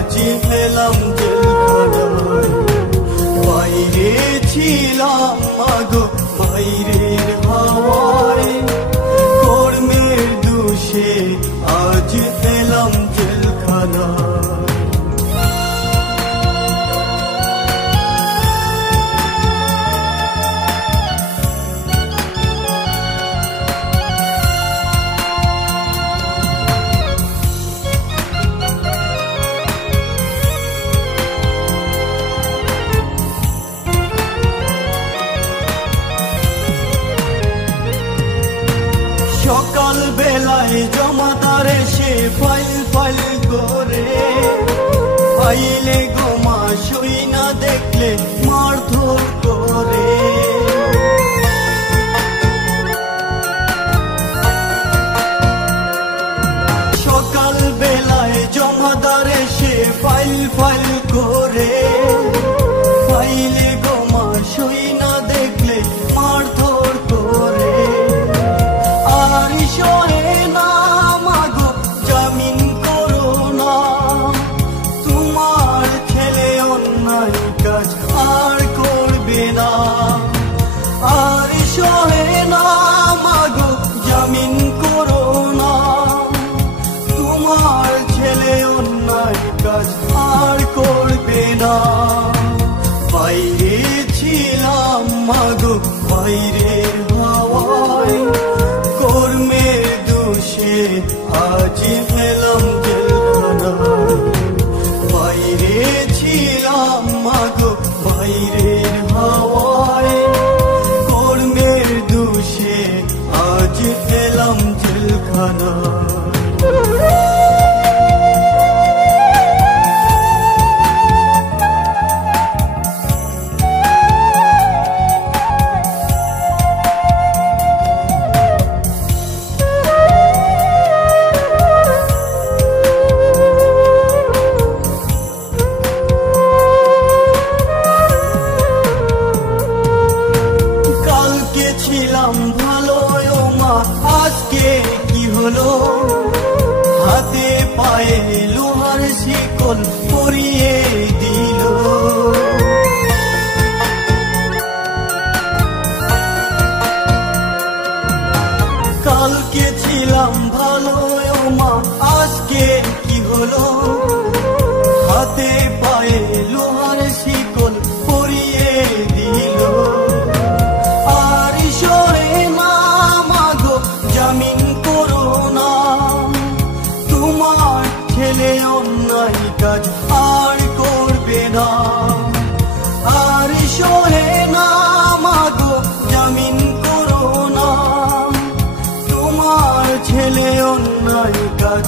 আজ পেলাম জেলখানায়। বাইরে ছিলাম মাগো বাইরের হাওয়ায়, কর্মের দোষে আজ পেলাম জেলখানায়। সকাল বেলায় জমাদার এসে ফাইল ফাইল করে, ফাইলে গোমা সই না দেখলে মারধর করে। সকাল বেলায় জমাদার এসে ফাইল ফাইল করে, ফাইলে গোমা সই না দেখলে মারধর করে। আর সহে না মাগো জামিন করো না, তোমার ছেলে অন্যায় কাজ আর করবে না। আর সহে না মাগো জামিন করো না, তোমার ছেলে অন্যায় কাজ আর করবে না। বাইরে ছিলাম মাগো বাইরের হাওয়ায়, কর্মের দোষে আজ পেলাম জেলখানায়। বাইরে ছিলাম মাগো বাইরের হাওয়ায়, কর্মের দোষে আজ পেলাম জেলখানায়। ছিলাম ভালো ও মা আজকে কি হলো, হাতে পায়ে লোহার শিকল পরিয়ে দিল। কালকে ছিলাম ভালো ও মা আজকে কি হলো, হাতে পায়ে লোহার শিকল পরিয়ে দিল। জামিন করো না, তোমার ছেলে অন্যায় কাজ আর করবে না। আর সহে না মাগো জামিন করো না, তোমার ছেলে অন্যায় কাজ